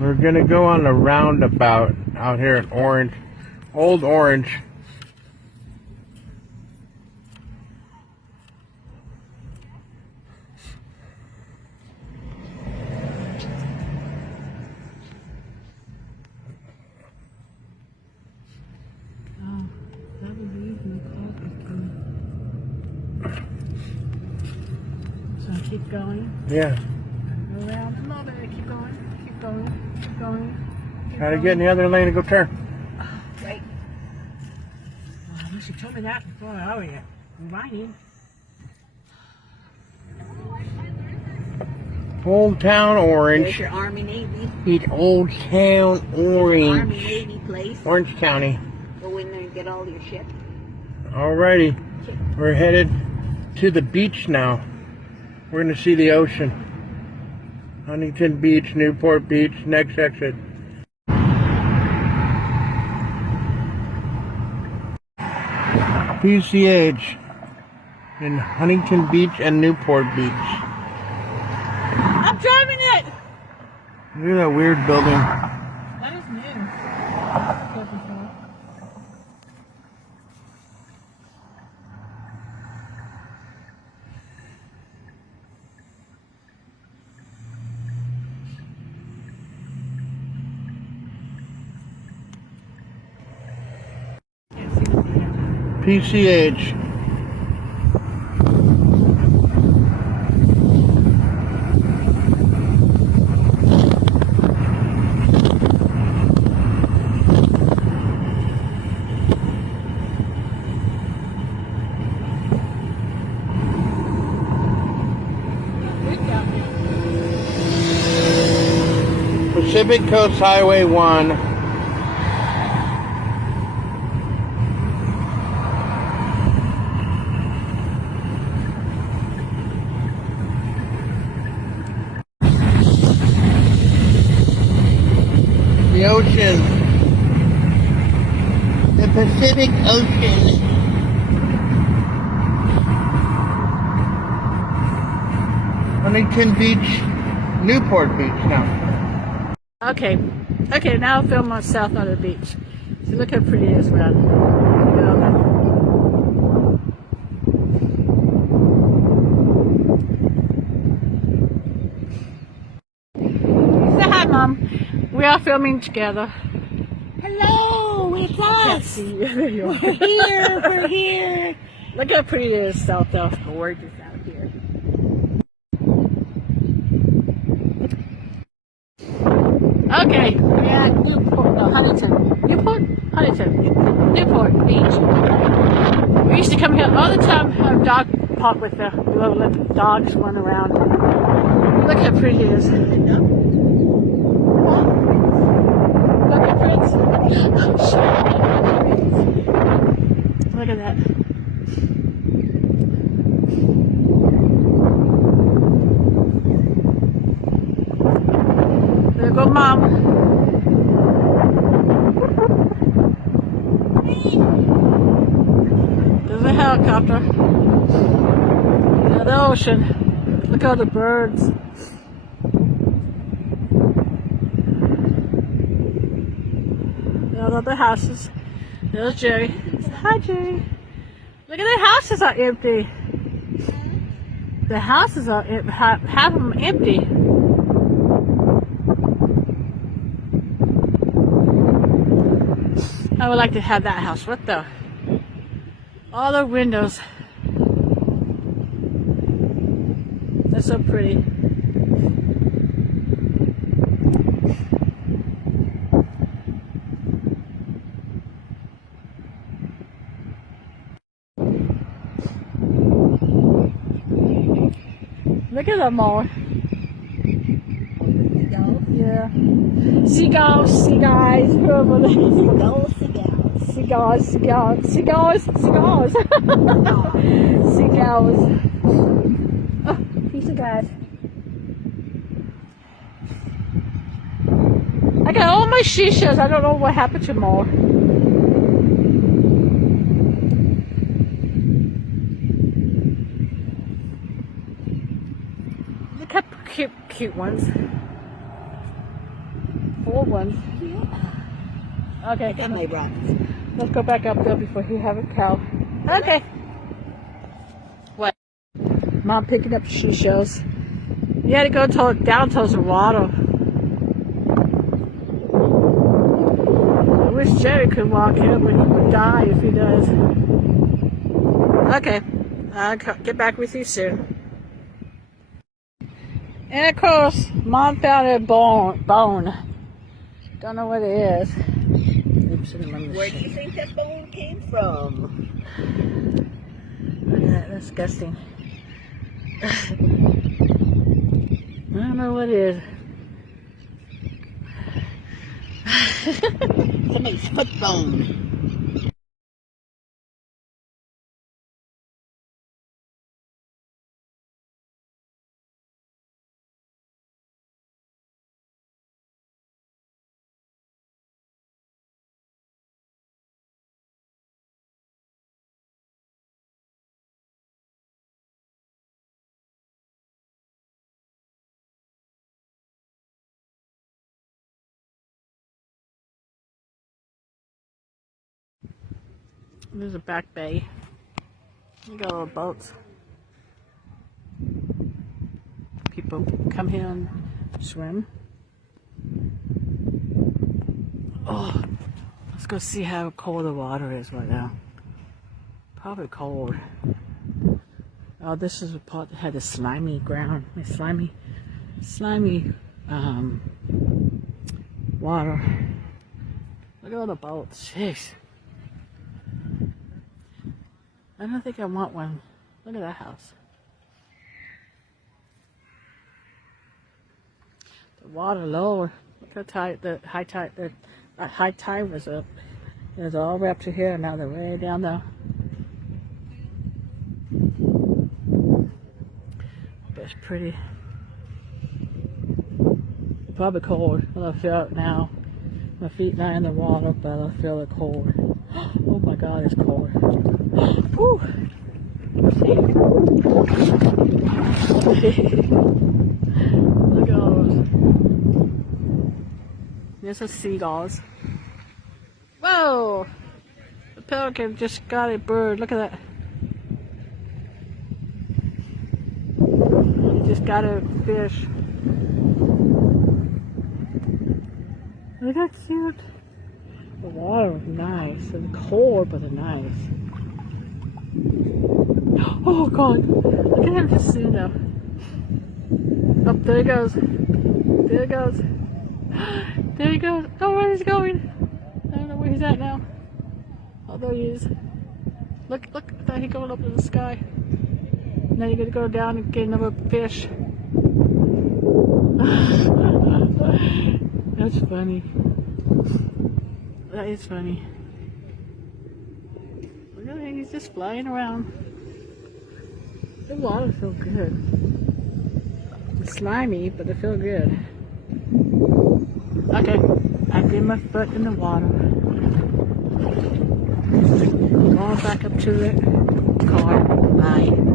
We're gonna go on the roundabout out here in Orange, Old Orange. So keep going. Yeah. Go around a little bit. Keep going. Keep going. Keep going. Try to get in the other lane and go turn. Oh, wait. Well, I wish you told me that before I was riding. Old Town Orange. There's your Army Navy. It's Old Town Orange. Army Navy place. Orange County. Go in there and get all your shit. Alrighty. We're headed to the beach now. We're going to see the ocean. Huntington Beach, Newport Beach, next exit. PCH in Huntington Beach and Newport Beach. I'm driving it! Look at that weird building. That is new. PCH. Pacific Coast Highway 1. The ocean. The Pacific Ocean. Huntington Beach, Newport Beach now. Okay, now I'll film myself on the beach. See, look how pretty it is around. Say hi, Mom. We are filming together. Hello, it's us. We're here. Look how pretty it is out there. Gorgeous out here. Okay, we're at Newport, Huntington, Newport Beach. We used to come here all the time, have a dog park with the little dogs run around. Look how pretty it is. Look at Prince. Look at that. There go Mom. There's a helicopter. There's the ocean. Look at all the birds. There's all the houses. There's Jerry. Hi, Jerry. Look at the houses are empty. The houses are half of them empty. I would like to have that house with all the windows. They're so pretty. Look at them all. Yeah. Seagulls, seagulls, whoever they Seagulls. Oh, piece of guys. I got all my shishas. I don't know what happened to them all. Look how cute ones. old ones. Yeah. Okay, I got my rocks. let's go back up there before he have a cow. Okay. What? Mom picking up seashells. You had to go down towards the water. I wish Jerry could walk here, but he would die if he does. Okay, I'll get back with you soon. And of course, Mom found a bone. Don't know what it is. Oops, Where do you think that bone came from? Look at that, that's disgusting. I don't know what it is. Somebody's foot bone. There's a back bay. We got little boats. People come here and swim. Oh, let's go see how cold the water is right now. Probably cold. Oh, this is the part that had the slimy ground, the slimy water. Look at all the boats. Jeez. I don't think I want one. Look at that house. The water lower. Look how tight the high tide was up. It was all the way up to here. Now they're way down there. But it's pretty. Probably cold. Well, I feel it now. My feet not in the water, but I feel it cold. Oh my God, it's cold. Whew. Look at all those. There's a seagulls. Whoa! The pelican just got a bird. Look at that. He just got a fish. Isn't that cute? The water was nice. It's cold, but it's nice. Oh God! Look at him just sitting there. Oh, there he goes. There he goes. There he goes. Oh, where he's going? I don't know where he's at now. Oh, there he is. Look, there he's going up in the sky. Now you're gonna go down and get another fish. That's funny. That is funny. Look at him, he's just flying around. The water feels good. It's slimy, but it feels good. Okay, I did my foot in the water. Going back up to the car. Bye.